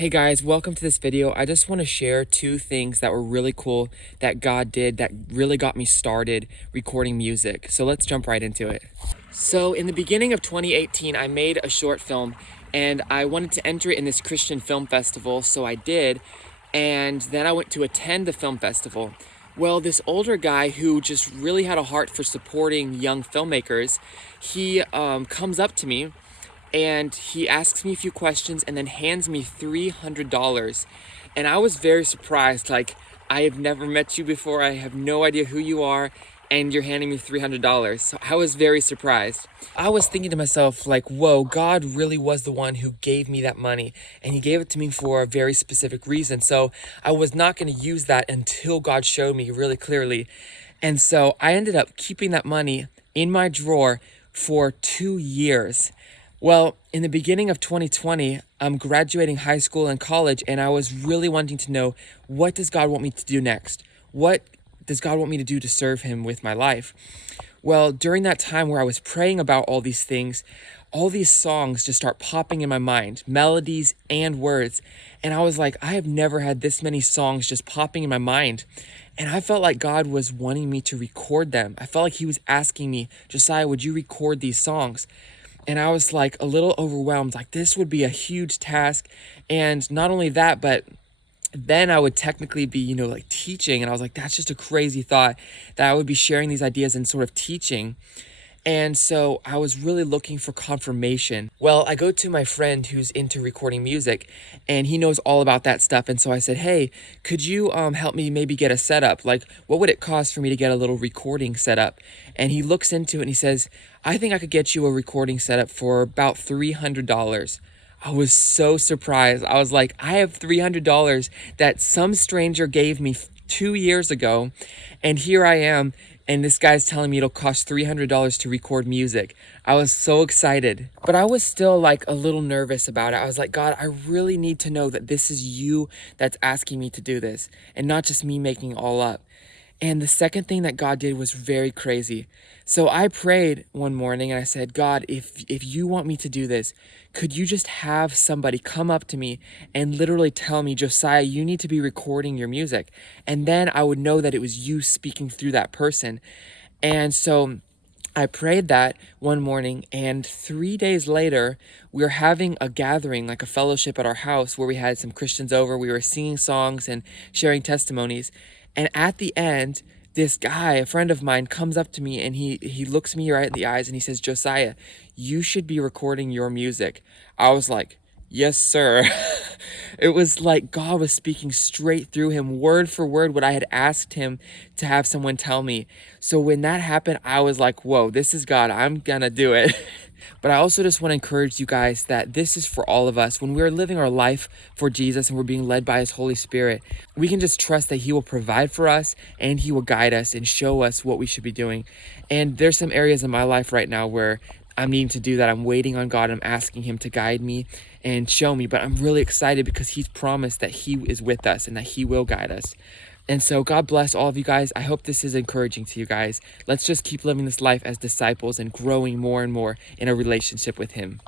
Hey guys, welcome to this video. I just want to share two things that were really cool that God did that really got me started recording music. So let's jump right into it. So in the beginning of 2018, I made a short film and I wanted to enter it in this Christian film festival, so I did. And then I went to attend the film festival. Well, this older guy who just really had a heart for supporting young filmmakers, he comes up to me and he asks me a few questions and then hands me $300. And I was very surprised. Like, I have never met you before. I have no idea who you are. And you're handing me $300. So I was very surprised. I was thinking to myself, like, whoa, God really was the one who gave me that money. And he gave it to me for a very specific reason. So I was not going to use that until God showed me really clearly. And so I ended up keeping that money in my drawer for 2 years. Well, in the beginning of 2020, I'm graduating high school and college, and I was really wanting to know, what does God want me to do next? What does God want me to do to serve him with my life? Well, during that time where I was praying about all these things, all these songs just start popping in my mind, melodies and words. And I was like, I have never had this many songs just popping in my mind. And I felt like God was wanting me to record them. I felt like he was asking me, Josiah, would you record these songs? And I was like a little overwhelmed, like this would be a huge task. And not only that, but then I would technically be, like teaching. And I was like, that's just a crazy thought that I would be sharing these ideas and sort of teaching. And so I was really looking for confirmation. Well, I go to my friend who's into recording music and he knows all about that stuff. And so I said, hey, could you help me maybe get a setup? Like, what would it cost for me to get a little recording setup? And he looks into it and he says, I think I could get you a recording setup for about $300. I was so surprised. I was like, I have $300 that some stranger gave me 2 years ago. And here I am. And this guy's telling me it'll cost $300 to record music. I was so excited, but I was still like a little nervous about it. I was like, God, I really need to know that this is you that's asking me to do this and not just me making it all up. And the second thing that God did was very crazy. So I prayed one morning and I said, God, if you want me to do this, could you just have somebody come up to me and literally tell me, Josiah, you need to be recording your music. And then I would know that it was you speaking through that person. And so I prayed that one morning, and 3 days later, we were having a gathering, like a fellowship at our house where we had some Christians over. We were singing songs and sharing testimonies. And at the end, this guy, a friend of mine, comes up to me and he looks me right in the eyes and he says, Josiah, you should be recording your music. I was like, yes, sir. It was like God was speaking straight through him, word for word, what I had asked him to have someone tell me. So when that happened, I was like, whoa, this is God. I'm gonna do it. But I also just want to encourage you guys that this is for all of us. When we're living our life for Jesus and we're being led by his Holy Spirit, we can just trust that he will provide for us and he will guide us and show us what we should be doing. And there's some areas in my life right now where I'm needing to do that. I'm waiting on God. I'm asking him to guide me and show me. But I'm really excited because he's promised that he is with us and that he will guide us. And so God bless all of you guys. I hope this is encouraging to you guys. Let's just keep living this life as disciples and growing more and more in a relationship with him.